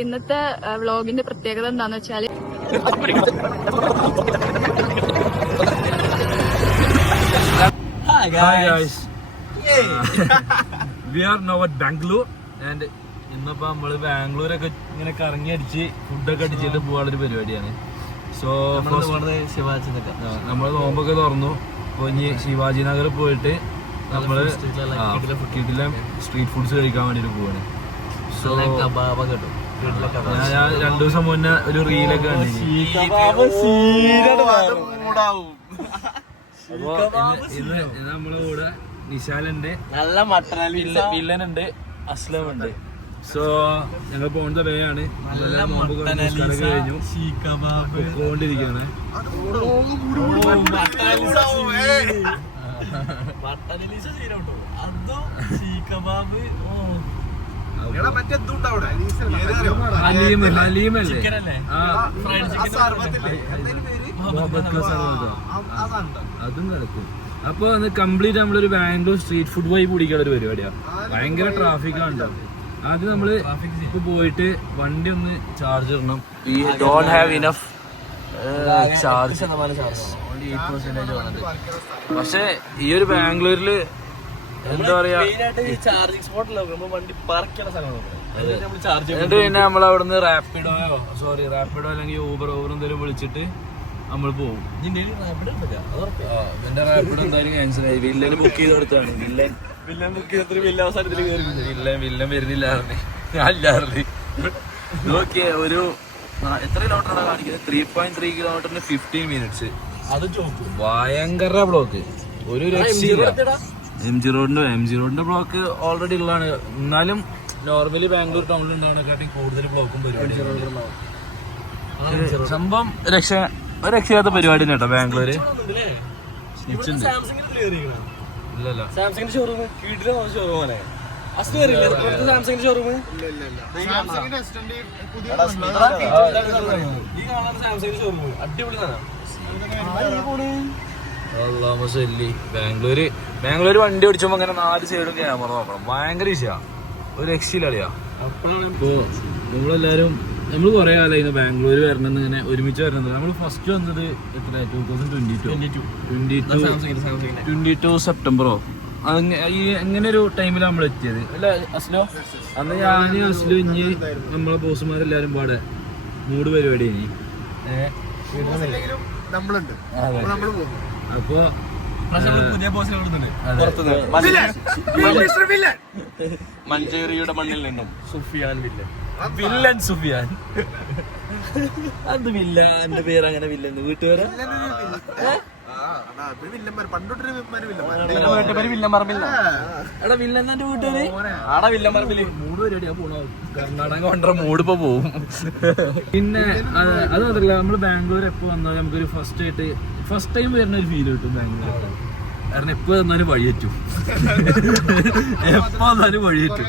ഇന്നത്തെ വ്ളോഗിന്റെ പ്രത്യേകത എന്താന്ന് വെച്ചാല് Hi guys. We are now at Bangalore and ഇന്നിപ്പോ നമ്മള് ബാംഗ്ലൂരൊക്കെ ഇങ്ങനെ കറങ്ങി അടിച്ച് ഫുഡൊക്കെ അടിച്ചിട്ട് പോകാനുള്ളൊരു പരിപാടിയാണ്. സോ നമ്മള് നോമ്പൊക്കെ തുറന്നു. അപ്പൊ ഇനി ശിവാജി നഗർ പോയിട്ട് നമ്മള് കിടിലം സ്ട്രീറ്റ് ഫുഡ്സ് കഴിക്കാൻ വേണ്ടിട്ട് പോവാണ്. സോ ഞാൻ 2 ദിവസം മുന്നേ ഒരു റീലൊക്കെ കണ്ടു. ഇന്ന് നമ്മളെ കൂടെ നിശാലുണ്ട്, നല്ല വില്ലനുണ്ട്, അസ്ലം ഉണ്ട്. സോ ഞങ്ങൾ പോകുന്ന വേ ആണ്. കഴിഞ്ഞു പോകൊണ്ടിരിക്കുകയാണ്. അതും കളിക്കും. അപ്പൊ അത് കംപ്ലീറ്റ് നമ്മളൊരു ബാംഗ്ലൂർ സ്ട്രീറ്റ് ഫുഡ് വഴി പിടിക്കാനുള്ള ഒരു പരിപാടിയാണ്. ഭയങ്കര ട്രാഫിക്കാണ് ഉണ്ടാവും. ആദ്യം നമ്മള് ഇപ്പൊ പോയിട്ട് വണ്ടി ഒന്ന് ചാർജ് ഇടണം. We don't have enough charge, only 8% വേണത്. പക്ഷെ ഈ ഒരു ബാംഗ്ലൂരില് എന്താ പറയാ, എന്നിട്ട് പിന്നെ നമ്മൾ അവിടുന്ന് റാപ്പിഡോ അല്ലെങ്കിൽ ഊബർ എന്തെങ്കിലും വിളിച്ചിട്ട് നമ്മൾ പോകും. എന്റെ റാപ്പിഡോ എന്തായാലും ക്യാൻസൽ ആയി. വില്ലന് ബുക്ക് ചെയ്ത് കൊടുത്താണ്. വില്ലൻ വരുന്നില്ല, ഞാൻ ഇല്ലാറില്ല. നോക്കിയേ, ഒരു എത്ര കിലോമീറ്ററാണ് കാണിക്കുന്നത്? 3.3 കിലോമീറ്ററിന് 15 മിനിറ്റ്സ്. ഭയങ്കര ബ്ലോക്ക്, ഒരു രക്ഷയില്ല. എം ജി റോഡിന്റെ ബ്ലോക്ക് ഓൾറെഡി ഉള്ളതാണ്. എന്നാലും നോർമലി ബാംഗ്ലൂർ ടൗണിൽ ഉണ്ടാകുന്നതിനെക്കാട്ടി കൂടുതൽ ബ്ലോക്കും പരിപാടി. സംഭവം രക്ഷയാത്ത പരിപാടി കേട്ടോ ബാംഗ്ലൂര്. ഇല്ലല്ലോ സാംസങ്ങിന്റെ ഷോറൂം ഷോറൂമാണ്. സാംസങ്ങിന്റെ ഷോറൂം അടിപൊളി ബാംഗ്ലൂര് വണ്ടി ഓടിച്ചുമ്പോ അങ്ങനെ 4 സൈഡും ക്യാമറ നോക്കണം. ഭയങ്കര ഈസിയാണ്, ഒരു രക്ഷയിലറിയാ. അപ്പോ നമ്മളെല്ലാരും നമ്മൾ കുറെ കാലം ബാംഗ്ലൂര് വരണമെന്ന് ഇങ്ങനെ ഒരുമിച്ച് വരണം. നമ്മൾ ഫസ്റ്റ് വന്നത് എത്ര 2022 സെപ്റ്റംബറോ എങ്ങനെ ഒരു ടൈമിലാണ് നമ്മൾ എത്തിയത് അല്ല അസ്ലോ? അന്ന് ഞാനും അസ്ലു ഇനി നമ്മളെ ബോസുമാരെല്ലാരും പാടെ മൂട് പരിപാടി ഇനി. അപ്പൊ മഞ്ചേരിയുടെ മണ്ണിൽ നിന്നും സുഫിയാൻ വില്ലൻ സുഫിയാൻ. അത് വില്ല എന്റെ പേര് അങ്ങനെ വില്ലൻ. വീട്ടുപേര് എടാ വില്ലൻ എന്റെ വീട്ടുപേര് ആടാ വില്ലന്മാർപ്പില്. മൂട് പരിപാടിയാ പോണോ? കർണാടക കൊണ്ട മൂടിപ്പോ പോവും. പിന്നെ അത് മാത്രല്ല, നമ്മള് ബാംഗ്ലൂർ എപ്പോ വന്നാലും നമുക്കൊരു ഫസ്റ്റ് ടൈം വരുന്ന ഒരു ഫീൽ കിട്ടും ബാംഗ്ലൂർ. കാരണം എപ്പോ വന്നാലും വഴി പറ്റും, എപ്പോ വന്നാലും വഴി പറ്റും.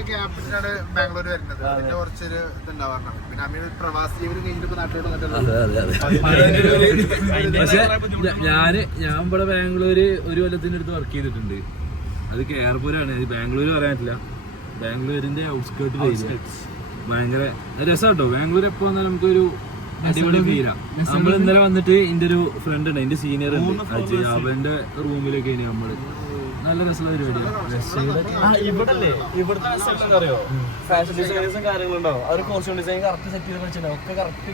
പക്ഷെ ഞാൻ ഇവിടെ ബാംഗ്ലൂര് 1 കൊല്ലത്തിന്റെ അടുത്ത് വർക്ക് ചെയ്തിട്ടുണ്ട്. അത് കേർപൂരാണ്. ബാംഗ്ലൂര് പറയാൻ പറ്റില്ല, ബാംഗ്ലൂരിന്റെ ഔട്ട്സ്കേർട്ട്. ഭയങ്കര രസമാട്ടോ ബാംഗ്ലൂർ. എപ്പോ വന്നാലും നമുക്കൊരു അടിപൊളി ഫീലാ. നമ്മൾ ഇന്നലെ വന്നിട്ട് എന്റെ ഒരു ഫ്രണ്ട് ഉണ്ട്, എന്റെ സീനിയർ ഉണ്ട്, അവന്റെ റൂമിലൊക്കെ ഇനി നമ്മള് നല്ല രസമുള്ള പരിപാടിയാണ്. ഫാഷൻ ഡിസൈനേഴ്സും കാര്യങ്ങളുണ്ടാവും. അവർ കോസ്റ്റ്യൂം ഡിസൈൻ കറക്റ്റ് സെറ്റ് ചെയ്ത് വെച്ചിട്ടുണ്ടാവും. ഒക്കെ കറക്റ്റ്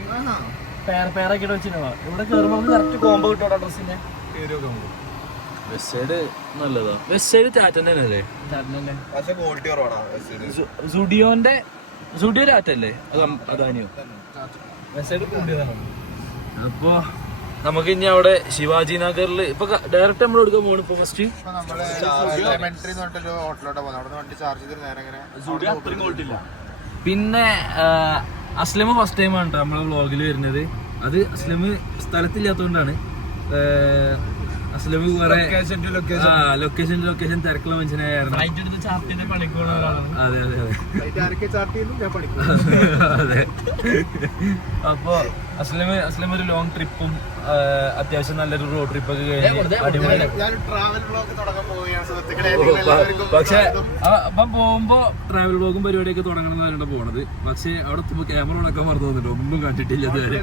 പേരാക്കി വെച്ചിട്ടുണ്ടാവും. ഇവിടെ കയറുമ്പോൾ കറക്റ്റ് കോംബോ കിട്ടും ഡ്രസ്സിന്റെ. വെസ്റ്റ് സൈഡ് നല്ലതാ. വെസ്റ്റ് സൈഡ് ടാറ്റന്റെ അല്ലേ? സുഡിയോ ടാറ്റല്ലേ? അദാനിയോ? അപ്പൊ നമുക്ക് ഇനി അവിടെ ശിവാജി നഗറിൽ ഇപ്പൊ ഡയറക്റ്റ് നമ്മൾ എടുക്കാൻ പോകണം. ഇപ്പൊ ഫസ്റ്റ് പിന്നെ അസ്ലമ് ഫസ്റ്റ് ടൈം ആണ് നമ്മളെ വ്ളോഗിൽ വരുന്നത്. അത് അസ്ലമ് സ്ഥലത്തില്ലാത്തതുകൊണ്ടാണ്. അസ്ലം കുറെ ലൊക്കേഷൻ തിരക്കുള്ള മനുഷ്യനായിരുന്നു. അതെ അതെ അതെ. അപ്പൊ അസ്ലം ഒരു ലോങ് ട്രിപ്പും അത്യാവശ്യം നല്ലൊരു റോഡ് ട്രിപ്പൊക്കെ കഴിഞ്ഞ് അടിപൊളി. പക്ഷെ അപ്പം പോകുമ്പോ ട്രാവൽ വ്ലോഗും പരിപാടിയൊക്കെ തുടങ്ങണം എന്നാണ് പോണത്. പക്ഷെ അവിടെ എത്തുമ്പോ ക്യാമറ ഓണൊക്കെ മറന്നു തോന്നുന്നുണ്ട്, ഒന്നും കണ്ടിട്ടില്ല ഇതുവരെ.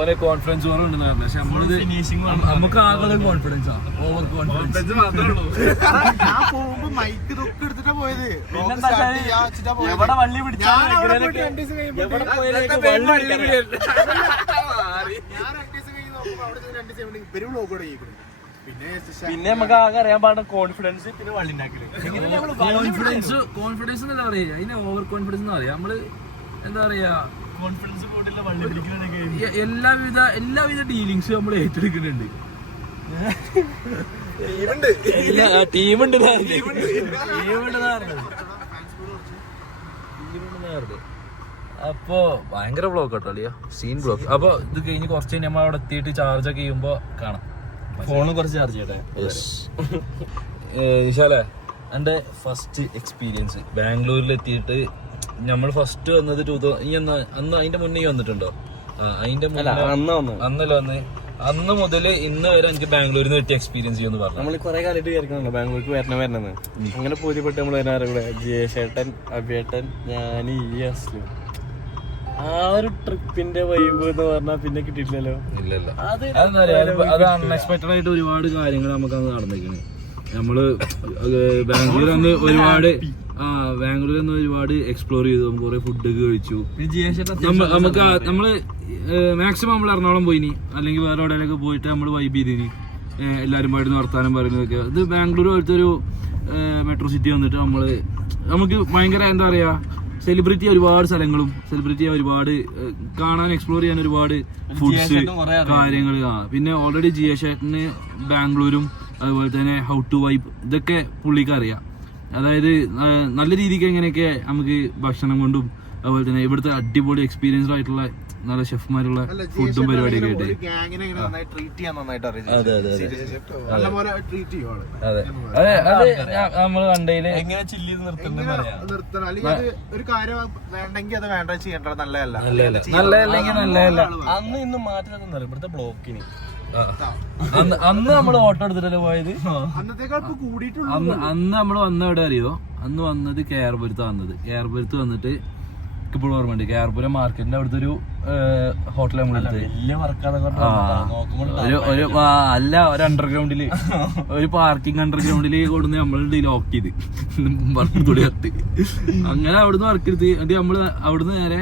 ഓരോ കോൺഫിഡൻസ് കുറവുണ്ടെന്ന് പറഞ്ഞു. പക്ഷെ നമ്മളിത് നമുക്ക് ആകെ കോൺഫിഡൻസാ, ഓവർ കോൺഫിഡൻസ് മാത്രമേ ഉള്ളൂ. പിന്നെ നമുക്ക് ആകെ അറിയാൻ പാടുന്ന കോൺഫിഡൻസ്, പിന്നെ വള്ളി ഉണ്ടാക്കല്. കോൺഫിഡൻസ് എന്നല്ല പറയാ, അതിന് ഓവർ കോൺഫിഡൻസ് എന്ന് പറയാം. നമ്മള് എന്താ പറയാ, കോൺഫിഡൻസ് പോലുള്ള വള്ളി പിടിക്കുന്നതൊക്കെ എല്ലാവിധ ഡീലിങ്സ് നമ്മൾ ഏറ്റെടുക്കുന്നുണ്ട്. ടീമുണ്ട്. അപ്പൊ ഭയങ്കര ബ്ലോക്ക് കേട്ടോ അല്ലയോ, സീൻ ബ്ലോക്ക്. അപ്പൊ ഇത് കഴിഞ്ഞ് കുറച്ച് കഴിഞ്ഞ് നമ്മൾ അവിടെ എത്തിയിട്ട് ചാർജ് ഒക്കെ ചെയ്യുമ്പോ കാണാം. ഫോണ് കുറച്ച് ചാർജ് ചെയ്യട്ടെ. വിശാലേ, എന്റെ ഫസ്റ്റ് എക്സ്പീരിയൻസ് ബാംഗ്ലൂരിൽ എത്തിയിട്ട്, നമ്മൾ ഫസ്റ്റ് വന്നത് അന്ന് അതിന്റെ മുന്നേ വന്നിട്ടുണ്ടോ? അതിന്റെ അന്നല്ലോ വന്ന്. അന്ന് മുതൽ ഇന്ന് വരെ എനിക്ക് ബാംഗ്ലൂരിൽ നിന്ന് കിട്ടിയ എക്സ്പീരിയൻസ് ചെയ്യുന്നു പറഞ്ഞു. നമ്മൾ കുറെ കാലമായിട്ട് വിചാരിക്കണല്ലോ ബാംഗ്ലൂർക്ക് വരണമെന്ന്. അങ്ങനെ പൂജ്യപ്പെട്ട് നമ്മൾ വരാറ് കൂടെ ജയേഷേട്ടൻ, അഭിയേട്ടൻ, ഞാൻ, ഈ അസ്ലം. ആ ഒരു ട്രിപ്പിന്റെ വൈബ് എന്ന് പറഞ്ഞാൽ പിന്നെ കിട്ടിയിട്ടില്ലല്ലോ. ഇല്ലല്ലോ, അത് അൺഎക്സ്പെക്ടഡ് ആയിട്ട് ഒരുപാട് കാര്യങ്ങൾ നമുക്ക് അന്ന് നടന്നിരിക്കുന്നത്. നമ്മള് ബാംഗ്ലൂർ അന്ന് ഒരുപാട് എക്സ്പ്ലോർ ചെയ്തു, കുറെ ഫുഡ് കഴിച്ചു. നമ്മള് മാക്സിമം നമ്മൾ എറണാകുളം പോയിനി, അല്ലെങ്കിൽ വേറെ എവിടെയൊക്കെ പോയിട്ട് നമ്മൾ വൈബ് ചെയ്തിനി, എല്ലാവരും പാടുന്ന വർത്താനം പറയുന്നതൊക്കെ. ഇത് ബാംഗ്ലൂർ പോലത്തെ ഒരു മെട്രോ സിറ്റി വന്നിട്ട് നമുക്ക് ഭയങ്കര എന്താ പറയാ, സെലിബ്രിറ്റി ഒരുപാട് സ്ഥലങ്ങളും ഒരുപാട് കാണാൻ എക്സ്പ്ലോർ ചെയ്യാൻ ഒരുപാട് ഫുഡ്സ് കാര്യങ്ങൾ. പിന്നെ ഓൾറെഡി ജിയേഷേട്ടന് ബാംഗ്ലൂരും അതുപോലെ തന്നെ ഹൗ ടു വൈബ് ഇതൊക്കെ പുള്ളിക്ക് അറിയാം. അതായത് നല്ല രീതിക്ക് എങ്ങനെയൊക്കെ നമുക്ക് ഭക്ഷണം കൊണ്ടും അതുപോലെ തന്നെ ഇവിടുത്തെ അടിപൊളി എക്സ്പീരിയൻസ്ഡ് ആയിട്ടുള്ള നല്ല ഷെഫ്മാരുള്ള ഫുഡും പരിപാടിയൊക്കെ ആയിട്ട്. അതെ അതെ നമ്മള് കണ്ടതില് എങ്ങനെ ചില്ല് ചെയ്ത് ഒരു കാര്യം വേണ്ടെങ്കിൽ അത് വേണ്ട ചെയ്യേണ്ടത് നല്ലതല്ല. അന്ന് ഇന്ന് മാറ്റം ഇവിടുത്തെ ബ്ലോക്കിന്. അന്ന് നമ്മള് ഓട്ടോ എടുത്തിട്ടല്ലേ പോയത്. അന്നത്തേക്കാൾ കൂടിയിട്ടുള്ളൂ. അന്ന് നമ്മള് വന്ന എവിടെ അറിയോ? അന്ന് വന്നത് കെയർപുരത്ത് വന്നിട്ട് ഇപ്പോൾ ഓർമ്മയുണ്ട്, കെയർപുരം മാർക്കറ്റിന്റെ അവിടുത്തെ ഒരു ഹോട്ടൽ നമ്മളെടുത്ത് ഒരു അണ്ടർഗ്രൗണ്ടില് ഒരു പാർക്കിംഗ് അണ്ടർഗ്രൗണ്ടില് കൊടുന്ന് നമ്മളുടെ ലോക്ക് ചെയ്ത് വർക്കത്തുടി കത്ത്. അങ്ങനെ അവിടുന്ന് വർക്കെടുത്ത് എന്നിട്ട് നമ്മള് അവിടുന്ന് നേരെ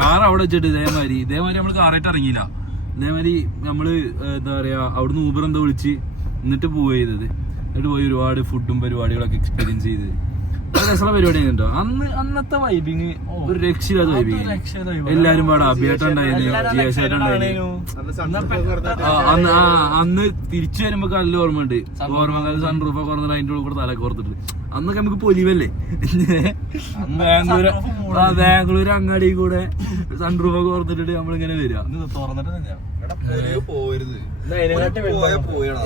കാർ അവിടെ വെച്ചിട്ട് ഇതേമാതിരി നമ്മള് കാറായിട്ട് ഇറങ്ങിയില്ല. ഇതേമാതിരി നമ്മള് എന്താ പറയാ, അവിടുന്ന് ഊബർ എന്തോ വിളിച്ച് എന്നിട്ട് പോവുക ചെയ്തത്. എന്നിട്ട് പോയി ഒരുപാട് ഫുഡും പരിപാടികളൊക്കെ എക്സ്പീരിയൻസ് ചെയ്ത് രസമുള്ള പരിപാടി ആയിരുന്നുണ്ടോ അന്നത്തെ വൈബിങ്. ഒരു രക്ഷയില്ലാത്ത വൈബിങ്. എല്ലാരും പാടെ അഭിയേട്ടുണ്ടായിരുന്നു, ജിയേഷേട്ടുണ്ടായിരുന്നു. അന്ന് തിരിച്ചു വരുമ്പോ കല്ല് ഓർമ്മയുണ്ട്. ഓർമ്മക്കാലത്ത് സൺറൂഫൊക്കെ ഓർന്നിട്ട് അതിന്റെ ഉള്ളിൽ കൂടെ തലക്ക് ഓർത്തിട്ട് അന്നൊക്കെ നമുക്ക് പൊലിവല്ലേ. ബാംഗ്ലൂർ അങ്ങാടി കൂടെ സൺറൂഫൊക്കെ ഓർത്തിട്ട് നമ്മളിങ്ങനെ വരിക.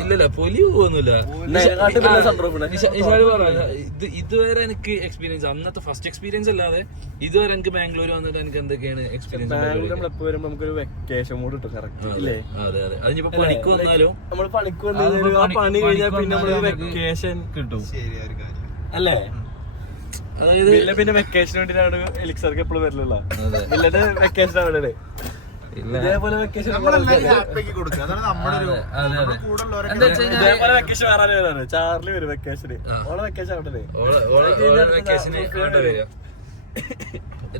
ഇല്ലല്ല, പൊലി പോവൊന്നുമില്ല. ഇതുവരെ എനിക്ക് എക്സ്പീരിയൻസ്, അന്നത്തെ ഫസ്റ്റ് എക്സ്പീരിയൻസ് അല്ലാതെ ഇതുവരെ എനിക്ക് ബാംഗ്ലൂർ വന്നിട്ട് എനിക്ക് എന്തൊക്കെയാണ് എക്സ്പീരിയൻസ്. നമുക്കൊരു വെക്കേഷൻ മൂഡ് കിട്ടും. കറക്റ്റ് അല്ലേ? അതെ അതെ. അതിനിപ്പോ പണിക്ക് വന്നാലും നമ്മള് പണിക്ക് വന്നാലും പണി കഴിഞ്ഞാൽ പിന്നെ നമ്മള് വെക്കേഷൻ കിട്ടും അല്ലേ? അതായത് പിന്നെ വെക്കേഷൻ വേണ്ടിട്ടാണ് എലിക്സർക്ക് എപ്പോഴും വരില്ല. ഇല്ലത്തെ വെക്കേഷൻ അവിടെ ഇതേപോലെ വെക്കേഷൻ ചാർലി വരും വെക്കേഷന്. ഓളെ വെക്കേഷൻ അവിടെ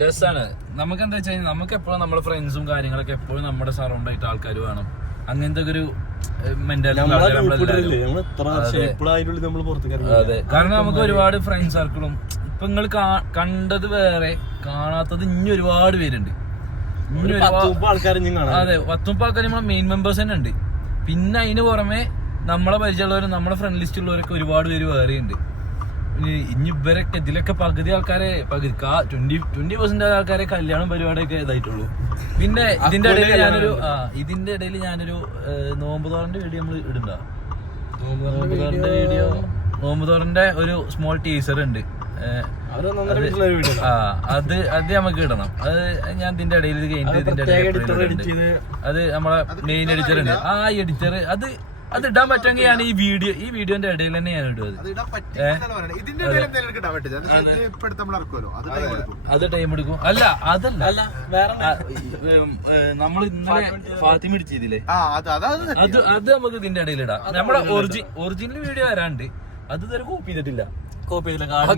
രസാണ്. നമുക്ക് എന്താ വെച്ചാൽ നമുക്ക് എപ്പോഴും നമ്മുടെ ഫ്രണ്ട്സും കാര്യങ്ങളൊക്കെ എപ്പോഴും നമ്മുടെ സറൗണ്ട് ആയിട്ട് ആൾക്കാർ വേണം. അങ്ങനത്തെ ഒരു മെന്റാലിറ്റി. അതെ, കാരണം നമുക്ക് ഒരുപാട് ഫ്രണ്ട് സർക്കിളും ഇപ്പൊ നിങ്ങൾ കണ്ടത് വേറെ, കാണാത്തത് ഇനി ഒരുപാട് പേരുണ്ട്. അതെ, 10-30 ആൾക്കാർ നമ്മളെ മെയിൻ മെമ്പേഴ്സ് തന്നെ ഉണ്ട്. പിന്നെ അതിന് പുറമെ നമ്മളെ പരിചയമുള്ളവരും നമ്മളെ ഫ്രണ്ട് ലിസ്റ്റ് ഉള്ളവരൊക്കെ ഒരുപാട് പേര് വേറെ ഉണ്ട്. ഇനി ഇവരൊക്കെ ഇതിലൊക്കെ പകുതി ആൾക്കാരെ 20% ആൾക്കാരെ കല്യാണം പരിപാടിയൊക്കെ ഇതായിട്ടുള്ളൂ. പിന്നെ ഇതിന്റെ ഇടയിൽ ഞാനൊരു നോമ്പ് തോറന്റെ വീഡിയോ നമ്മൾ ഇടുന്ന നോമ്പ് തോറന്റെ ഒരു സ്മോൾ ടീസർ ഉണ്ട്. അത് നമുക്ക് ഇടണം. അത് ഞാൻ ഇതിന്റെ ഇടയിൽ അത് നമ്മളെ മെയിൻ എഡിറ്റർ ഉണ്ട്. ആ എഡിറ്റർ അത് ഇടാൻ പറ്റുമെങ്കിൽ ഞാൻ ഈ വീഡിയോന്റെ ഇടയിൽ തന്നെ ഞാൻ ഇടും. അത് ടൈം എടുക്കും. അല്ല അതല്ല നമ്മൾ ഇന്നലെ ഫാത്തിമ ഇടിച്ചില്ലേ, അത് നമുക്ക് ഇതിന്റെ ഇടയിൽ ഇടാം. നമ്മളെ ഒറിജിനൽ വീഡിയോ വരാണ്ട് അത് ഇതുവരെ കോപ്പി ചെയ്തിട്ടില്ല.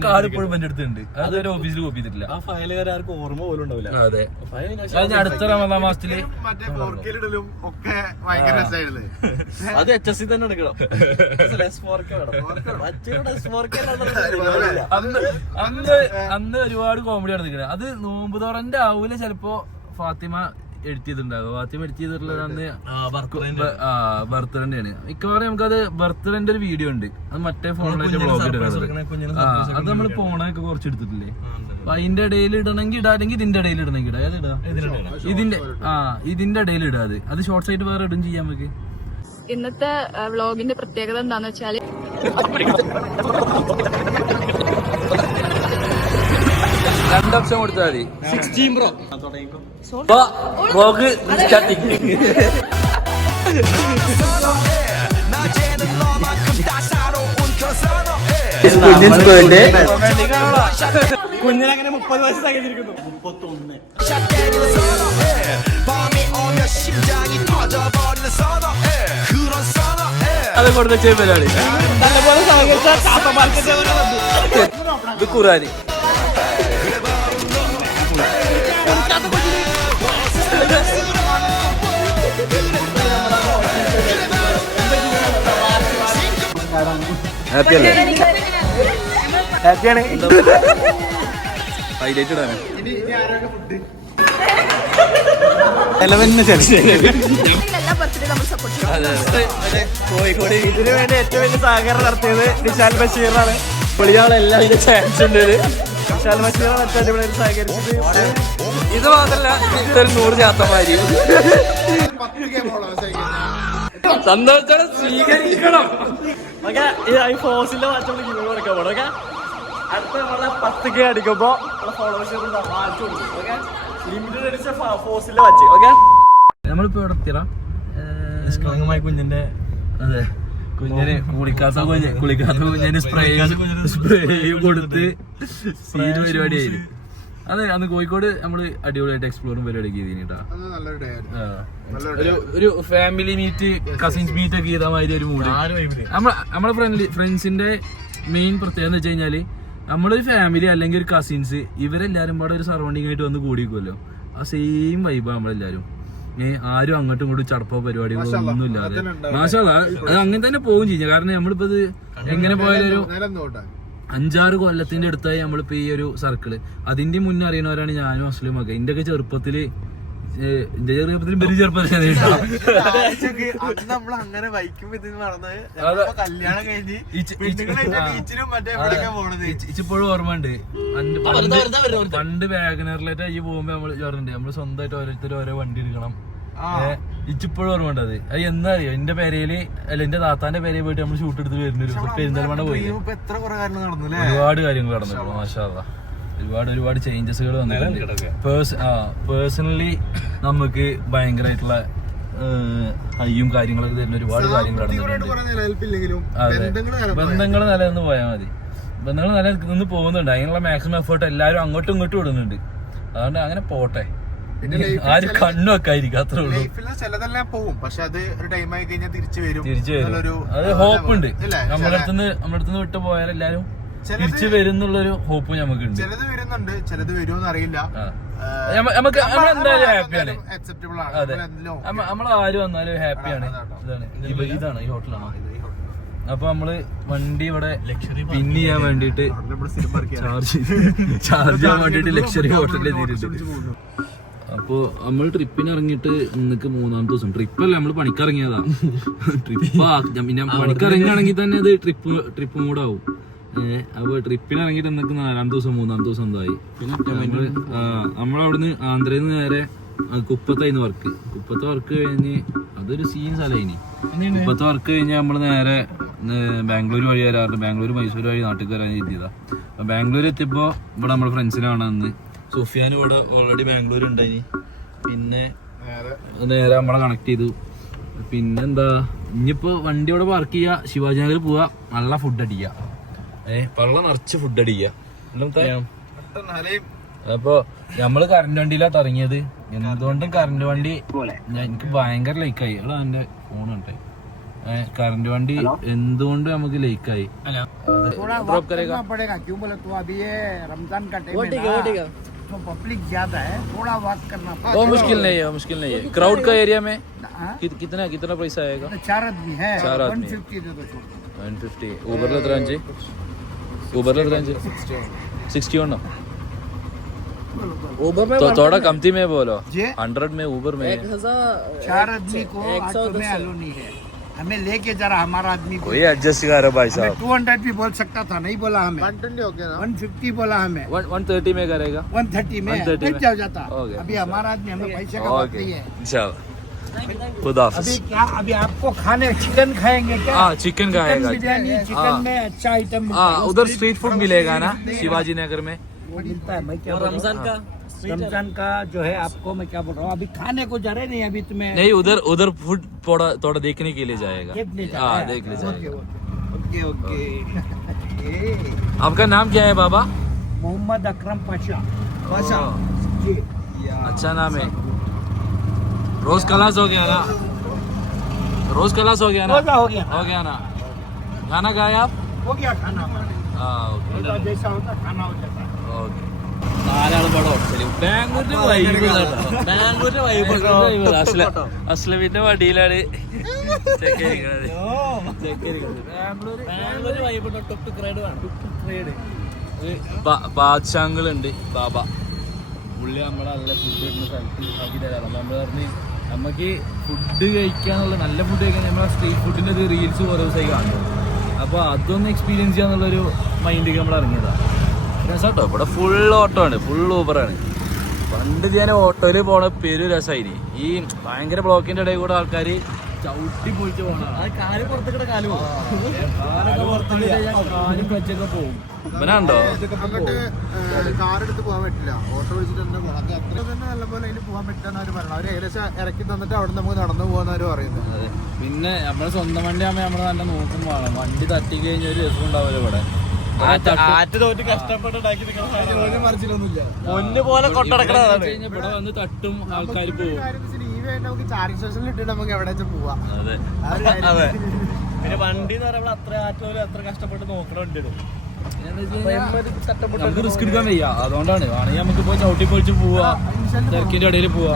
കാർഡ് ഇപ്പോഴും എന്റെ അടുത്തുണ്ട്. അതൊരു ഓഫീസിൽ കോപ്പി ചെയ്തിട്ടില്ല. ആ ഫയലുകാരെ ആർക്കും ഓർമ്മ പോലും ഉണ്ടാവില്ല. അതെ, അടുത്ത റമദാൻ മാസത്തില് അത് HSC തന്നെ എടുക്കണം. അന്ന് ഒരുപാട് കോമഡി നടന്നിരിക്കണേ. അത് നോമ്പ് തോറന്റെ ആവൂല ചിലപ്പോ ഫാത്തിമ എഡിറ്റ് ചെയ്തിട്ടുണ്ടാകും. ഫാത്തിമ എഡിറ്റ് ചെയ്തിട്ടുള്ളത് അന്ന് ബർത്ത്ഡേ ആണ്. മിക്കവാറും നമുക്കത് ബർത്ത്ഡേന്റെ ഒരു വീഡിയോ ഉണ്ട്. അത് മറ്റേ ഫോണിലായിട്ട് ബ്ലോഗ് ഇടുന്നത്. അത് നമ്മൾ ഫോണൊക്കെ കുറച്ച് എടുത്തിട്ടില്ലേ. അപ്പൊ അതിന്റെ ഇടയിൽ ഇടണമെങ്കിൽ ഇടാ, അല്ലെങ്കിൽ ഇതിന്റെ ഇടയിൽ ഇടണമെങ്കിൽ ഇടാ. ഏത് ഇടാ? ഇതിന്റെ ഇടയിൽ ഇടാ. അത് ഷോർട്സ് ആയിട്ട് വേറെ ഇടും ചെയ്യാൻ നമുക്ക്. ഇന്നത്തെ വ്ളോഗിന്റെ പ്രത്യേകത എന്താന്ന് വെച്ചാല് രണ്ടോപ്ഷൻ കൊടുത്താൽ മതി. 16 Pro വ്ളോഗ് സ്റ്റാർട്ടിങ്. കുഞ്ഞിനങ്ങനെ 30 വയസ്സ് തികഞ്ഞിരിക്കുന്നു. 31. അത് കൊടുത്ത ചെയ്യുമ്പോഴാണ് ഇത് ഖുറാനി. ഹാപ്പിയല്ലേ? ഹാപ്പിയാണ്. ഹൈലൈറ്റ് ഇടാൻ കോഴിക്കോട് ഇതിനു വേണ്ടി ഏറ്റവും വലിയ സഹകരണം നടത്തിയത് നിഷാൽ ബഷീറാണ്. പൊളിയാളെല്ലാം ഇതിന്റെ ചാൻസ് ഉണ്ട്. നിഷാൽ ബഷീറാണ് ഏറ്റവും അടിപൊളിയായിട്ട് സഹകരിച്ചത്. ഇത് മാത്രല്ല, ഇതൊരു 100 ചാത്തമാരി സന്തോഷത്തോടെ സ്വീകരിക്കണം. ഫോസിലെ മാറ്റം കൊടുക്കാൻ പോകണം. ഓക്കെ, അടുത്ത നമ്മളെ 10K അടിക്കുമ്പോ ഫോളോവേഴ്സ് മാറ്റി കൊടുക്കും. ഓക്കെ, ലിമിറ്റഡ് അടിച്ച ഫോസിലെ മാറ്റി. ഓക്കെ, നമ്മളിപ്പോ ഇവിടെ എത്തിയടാ. നിഷ്കളങ്കമായ കുഞ്ഞിന്റെ, അതെ, കുഞ്ഞിന് കുളിക്കാത്ത കുഞ്ഞിന് സ്പ്രേ കൊടുത്ത് സീന് പരിപാടിയായിരുന്നു. അതെ, അന്ന് കോഴിക്കോട് നമ്മള് അടിപൊളിയായിട്ട് എക്സ്പ്ലോറും പരിപാടിയൊക്കെ ചെയ്തിട്ടാ. ഒരു ഫാമിലി മീറ്റ്, കസിൻസ് മീറ്റ് ഒക്കെ ചെയ്ത മാതിരി ഒരു മൂഡ്. നമ്മളെ ഫ്രണ്ട്സിന്റെ മെയിൻ പ്രത്യേകത എന്ന് വെച്ച് കഴിഞ്ഞാല്, നമ്മളൊരു ഫാമിലി അല്ലെങ്കിൽ ഒരു കസിൻസ് ഇവരെല്ലാരും പാടെ ഒരു സറൗണ്ടിങ് ആയിട്ട് വന്ന് കൂടിക്കുമല്ലോ. ആ സെയിം വൈബാ നമ്മളെല്ലാരും. ആരും അങ്ങോട്ടും ഇങ്ങോട്ടും ചടപ്പോ പരിപാടികളോ ഒന്നും ഇല്ലാതെ മാഷാഅല്ലാ അത് അങ്ങനെ തന്നെ പോകും ചെയ്യും. കാരണം നമ്മളിപ്പോ ഇത് എങ്ങനെ പോയാലും 5-6 കൊല്ലത്തിന്റെ അടുത്തായി നമ്മളിപ്പോ ഈ ഒരു സർക്കിള്. അതിന്റെ മുന്നേ അറിയണവരാണ് ഞാനും അസ്ലും ഒക്കെ. എന്റെ ഒക്കെ ചെറുപ്പത്തില് ഇച്ചിപ്പോഴും ഓർമ്മ ഉണ്ട്. പണ്ട് വാഗനറിലേറ്റ് ആയി പോകുമ്പോ നമ്മള് ചോറുണ്ട്, നമ്മള് സ്വന്തമായിട്ട് ഓരോരുത്തർ ഓരോ വണ്ടി എടുക്കണം. ഇച്ചിപ്പോഴും ഓർമ്മ ഉണ്ട്. അത് എന്താ അറിയോ, എന്റെ പേരയില് അല്ല എന്റെ താത്താന്റെ പേരയിൽ പോയിട്ട് നമ്മൾ ഷൂട്ട് എടുത്ത് വരുന്നൊരു പെരിന്തൽമണ്ണ പോയി. ഒരുപാട് കാര്യങ്ങൾ നടന്നു. മാഷാഅല്ലാ, ഒരുപാട് ചേഞ്ചസുകൾ വന്നിട്ടുണ്ട്. പേഴ്സണലി നമുക്ക് ഭയങ്കരമായിട്ടുള്ള ഹൈയും കാര്യങ്ങളൊക്കെ തരുന്ന ഒരുപാട് കാര്യങ്ങൾ നടന്നിട്ടുണ്ട്. അതെ, ബന്ധങ്ങൾ നിലനിന്ന് പോയാൽ മതി. ബന്ധങ്ങൾ നിലനിന്ന് പോകുന്നുണ്ട്. അതിനുള്ള മാക്സിമം എഫേർട്ട് എല്ലാവരും അങ്ങോട്ടും ഇങ്ങോട്ടും ഇടുന്നുണ്ട്. അതുകൊണ്ട് അങ്ങനെ പോട്ടെ, ആരും കണ്ണു വെക്കായിരിക്കും. അത്രേ ഉള്ളൂ. ചിലതെല്ലാം പോകും, പക്ഷെ അത് ഒരു ടൈം ആയി കഴിഞ്ഞാൽ തിരിച്ചു വരും. അത് ഹോപ്പുണ്ട്. നമ്മളടുത്തുനിന്ന് വിട്ടു പോയാൽ എല്ലാരും തിരിച്ചു വരുന്നുള്ളൊരു ഹോപ്പ് നമുക്കുണ്ട്. ചിലത് വരുന്നുണ്ട്, ചിലത് വരുമെന്ന് അറിയില്ല. നമുക്ക് നമ്മളെന്തായാലും ഹാപ്പിയാണ്. അതെ, നമ്മളാരും വന്നാലും ഹാപ്പിയാണ്. ഇതാണ് ഈ ഹോട്ടലാണോ? അപ്പൊ നമ്മള് വണ്ടി ഇവിടെ പിൻ ചെയ്യാൻ വേണ്ടിട്ട് ചാർജ് ചെയ്യാൻ വേണ്ടിട്ട് ലക്ഷറി ഹോട്ടലിൽ എത്തിയിട്ടുണ്ട്. അപ്പൊ നമ്മൾ ട്രിപ്പിന് ഇറങ്ങിയിട്ട് ഇന്നക്ക് 3-ാമത്തെ ദിവസം. ട്രിപ്പല്ല, നമ്മള് പണിക്കിറങ്ങിയതാ. ട്രിപ്പ് പിന്നെ പണിക്കിറങ്ങുകയാണെങ്കിൽ തന്നെ അത് ട്രിപ്പ് മൂടാവും. അപ്പൊ ട്രിപ്പിന് ഇറങ്ങിയിട്ട് എന്നൊക്കെ 4-ാം ദിവസം 3-ാം ദിവസം എന്തായി. നമ്മളവിടുന്ന് ആന്ധ്രയിൽ നിന്ന് നേരെ കുപ്പത്തായിരുന്നു വർക്ക്. കുപ്പത്തെ വർക്ക് കഴിഞ്ഞ് അതൊരു സീൻ സ്ഥലമായിനി. കുപ്പത്തെ വർക്ക് കഴിഞ്ഞ് നമ്മള് നേരെ ബാംഗ്ലൂർ വഴി വരാറുണ്ട്. ബാംഗ്ലൂർ മൈസൂർ വഴി നാട്ടിൽ വരാൻ ചെയ്തതാ. അപ്പൊ ബാംഗ്ലൂർ എത്തിയപ്പോ ഇവിടെ നമ്മുടെ ഫ്രണ്ട്സിനാണ് അന്ന് സുഫിയാൻ ഇവിടെ ഓൾറെഡി ബാംഗ്ലൂർ ഉണ്ടായിനി. പിന്നെ നേരെ നമ്മളെ കണക്ട് ചെയ്തു. പിന്നെന്താ ഇനിയിപ്പോ വണ്ടി ഇവിടെ പാർക്ക് ചെയ്യാ, ശിവാജി നഗറിൽ പോവാ, നല്ല ഫുഡ് അടിക്കുക, പള്ള നിറച്ച് ഫുഡ് അടിക്കുക. അപ്പൊ നമ്മള് കറന്റ് വണ്ടിയിലാട്ട് ഇറങ്ങിയത്. എന്തുകൊണ്ടും കറന്റ് വണ്ടി എനിക്ക് ഭയങ്കര ലൈക്കായി. എടാ എന്റെ ഫോൺ കണ്ടേ, കറന്റ് വണ്ടി എന്തുകൊണ്ട് നമുക്ക് ലൈക്കായി. तो पब्लिक ज्यादा है, थोड़ा वॉक करना पड़ेगा। वो मुश्किल नहीं है। क्राउड का एरिया में कितना पैसा आएगा? 4 आदमी है, 4 आदमी 150 दे दो। 150 ऊबर ऊबर 60 होना ऊबर में तो थोड़ा कमती में बोलो। 100 में ऊबर में 4 आदमी को ऑटो में अलो नहीं है, हमें लेके जरा हमारा आदमी को कोई एडजस्ट करो भाई साहब। 200 भी बोल सकता था, नहीं बोला हमें। 150 बोला हमें। 130 में करेगा? 130 में बैठ जाओ जाता। अभी हमारा आदमी, हमें पैसे का बात नहीं है। इंशाल्लाह खुदा हाफिज़। अभी आपको खाने चिकन खाएंगे क्या? हाँ चिकन खाएगा। बिरयानी चिकन में अच्छा आइटम उधर स्ट्रीट फूड मिलेगा ना शिवाजी नगर में? मिलता है। मैं क्या रमजान का जो है आपको मैं क्या बोल रहा हूँ, अभी खाने को जा रहे नहीं, अभी तुम्हें नहीं उधर फूड थोड़ा देखने के लिए जाएगा। हाँ देख ले जाएगा। ओके आपका नाम क्या है बाबा? मोहम्मद अकरम पाशा। जी अच्छा नाम है। रोज क्लास हो गया ना? रोज क्लास हो गया ना? हो गया ना? खाना खाए आप? हो गया खाना। हाँ जैसा होता खाना हो जाता है। നാലാള് പടം ബാംഗ്ലൂരിന്റെ വൈബ് അസ്ലമിന്റെ വടിയിലാണ് ബാദ്ഷാങ്ങളുണ്ട് ബാബ പുള്ളി നമ്മളെ നല്ല ഫുഡ് കിട്ടുന്ന സ്ഥലത്ത് ആക്കി തരാം. നമ്മൾ പറഞ്ഞ് നമുക്ക് ഫുഡ് കഴിക്കാന്നുള്ള നല്ല ഫുഡ് കഴിക്കാൻ നമ്മളെ സ്ട്രീറ്റ് ഫുഡിന്റെ ഒരു റീൽസ് ഓരോ ദിവസമായി കാണും. അപ്പോൾ അതൊന്ന് എക്സ്പീരിയൻസ് ചെയ്യാന്നുള്ളൊരു മൈൻഡിലേക്ക് നമ്മൾ ഇറങ്ങിയതാണ്. രസട്ടോ ഇവിടെ ഫുൾ ഓട്ടോ ആണ്, ഫുൾ ഊബറാണ്. പണ്ട് ഞാൻ ഓട്ടോയിൽ പോണ പേര് രസമായിന്. ഈ ഭയങ്കര ബ്ലോക്കിന്റെ ഇടയിൽ കൂടെ ആൾക്കാർ ചവിട്ടി പൊളിച്ച് പോകണം. കാലും വെച്ചൊക്കെ പോകും. ഇവനാണ്ടോ കാറെടുത്ത് പോകാൻ പറ്റില്ല, ഓട്ടോ വിളിച്ചിട്ട് തന്നെ പോകണം. അത് അത്ര തന്നെ നല്ലപോലെ അതിൽ പോകാൻ പറ്റുന്ന അവർ പറയണം. അവർ ഏകദേശം ഇറക്കി തന്നിട്ട് അവിടെ നമുക്ക് നടന്നു പോകുന്നവർ പറയുന്നത്. അതെ, പിന്നെ നമ്മളെ സ്വന്തം വണ്ടി ആകുമ്പോൾ നമ്മൾ നല്ല നോക്കും വേണം. വണ്ടി തട്ടി കഴിഞ്ഞ ഒരു രസം ഉണ്ടാവില്ല ഇവിടെ. ഇവിടെ വന്ന് തട്ടും ആൾക്കാർ പോകും. നമുക്ക് ചാർജിങ് സ്റ്റേഷനിൽ ഇട്ടിട്ട് നമുക്ക് എവിടെ വെച്ചാൽ പോവാം. പിന്നെ വണ്ടി എന്ന് പറയുമ്പോൾ അത്ര ആറ്റോലും അത്ര കഷ്ടപ്പെട്ട് നോക്കണുണ്ട്. നമുക്ക് റിസ്ക് എടുക്കാൻ വയ്യ, അതുകൊണ്ടാണ്. വേണമെങ്കിൽ നമുക്ക് പോയി ചവിട്ടി പൊളിച്ച് പോവാ, തിരക്കിന്റെ ഇടയിൽ പോവാ,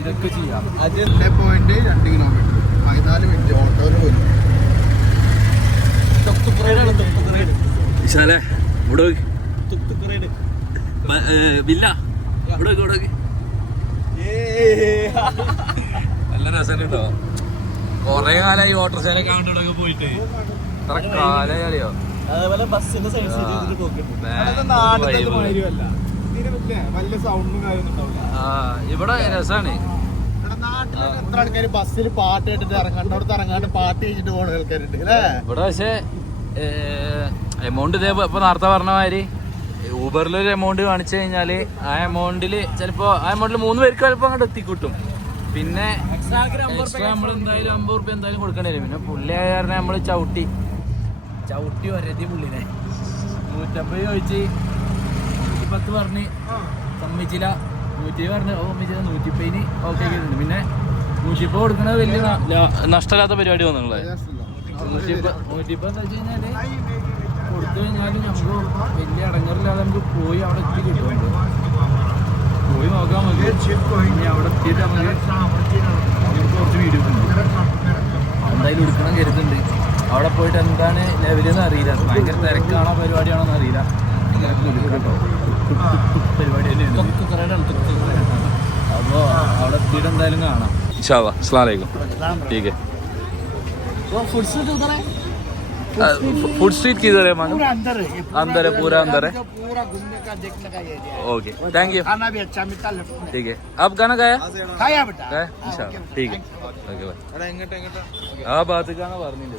ഇതൊക്കെ ചെയ്യാം. 2.2 കിലോമീറ്റർ 14 മിനിറ്റ് ഓട്ടോയിൽ പോലും. വിശാലേ ഇവിടെ വില്ല ഇവിടെ നല്ല രസമുണ്ടോ? കൊറേ കാലമായി ഓട്ടോറിക്ഷയിലൊക്കെ ഇവിടെ പോയിട്ട്. എത്ര കാലമായി അറിയോ? അതേപോലെ ബസ്സിന്റെ സൈഡ് വലിയ സൗണ്ടും കാര്യമൊന്നും ഉണ്ടാവില്ല. ഇവിടെ രസാണ്. നാട്ടിൽ എത്ര ആൾക്കാർ ബസ്സിൽ പാട്ട് കേട്ടിട്ട് ഇറങ്ങാണ്ട് ഇറങ്ങാണ്ട് പാട്ട് കഴിഞ്ഞിട്ട് പോകുന്ന ആൾക്കാരുണ്ട് അല്ലേ? ഇവിടെ പക്ഷേ എമൗണ്ട് ഇതേ ഇപ്പൊ നേരത്തെ പറഞ്ഞ മാതിരി ഊബറിലൊരു എമൗണ്ട് കാണിച്ചു കഴിഞ്ഞാല് ആ എമൗണ്ടിൽ ചിലപ്പോ ആ എമൗണ്ടിൽ 3 പേർക്ക് ചിലപ്പോ അങ്ങോട്ട് എത്തിക്കിട്ടും. പിന്നെ എക്സ്ട്രാ നമ്മൾ എന്തായാലും 50 റുപ്യ എന്തായാലും കൊടുക്കേണ്ടി വരും. പിന്നെ പുള്ളി കാരണം നമ്മള് ചവിട്ടി വരതി പുള്ളിനെ 150 ചോദിച്ച് 110 പറഞ്ഞ് സമ്മതിച്ചില്ല. 120 പറഞ്ഞ് സമ്മതിച്ചില്ല. 150 ഓക്കെ ആക്കിയിട്ടുണ്ട്. പിന്നെ 150 കൊടുക്കണത് വലിയ നഷ്ടമില്ലാത്ത പരിപാടി തോന്നുന്നുള്ളത്. 150 എന്താ വെച്ച് കഴിഞ്ഞാല് കൊടുത്തു കഴിഞ്ഞാലും നമുക്ക് വലിയ അടങ്ങറില്ലാതെ നമുക്ക് പോയി അവിടെ എത്തി കിട്ടും. പോയി നോക്കാം നമുക്ക്. ഇനി അവിടെ എത്തിയിട്ട് നമുക്ക് കുറച്ച് വീഡിയോസ് ഉണ്ട് എന്തായാലും എടുക്കണം കരുതുന്നുണ്ട്. അവിടെ പോയിട്ട് എന്താണ് ലെവലെന്ന് അറിയില്ല. ഭയങ്കര തിരക്കാണോ പരിപാടിയാണോന്ന് അറിയില്ല. കേട്ടോ പരിപാടി തന്നെയാണ്. അപ്പോൾ അവിടെ എത്തിയിട്ട് എന്തായാലും കാണാം. ഇൻഷാ അല്ലാഹ്. അസ്സലാമു അലൈക്കും. ठीक है फूड स्ट्रीट किधर है मानो? पूरा अंदर है ये अंदर है, पूरा अंदर है। जो पूरा घूमने का देखने का एरिया है। Okay, thank you. खाना भी अच्छा मिलता है लेफ्ट में। ठीक है, आप खाना खाया? खाया बेटा खाया? इंशाल्लाह, ठीक है, ओके बाय. ആ ഭാഗത്തേക്കാണ് പറഞ്ഞില്ലേ?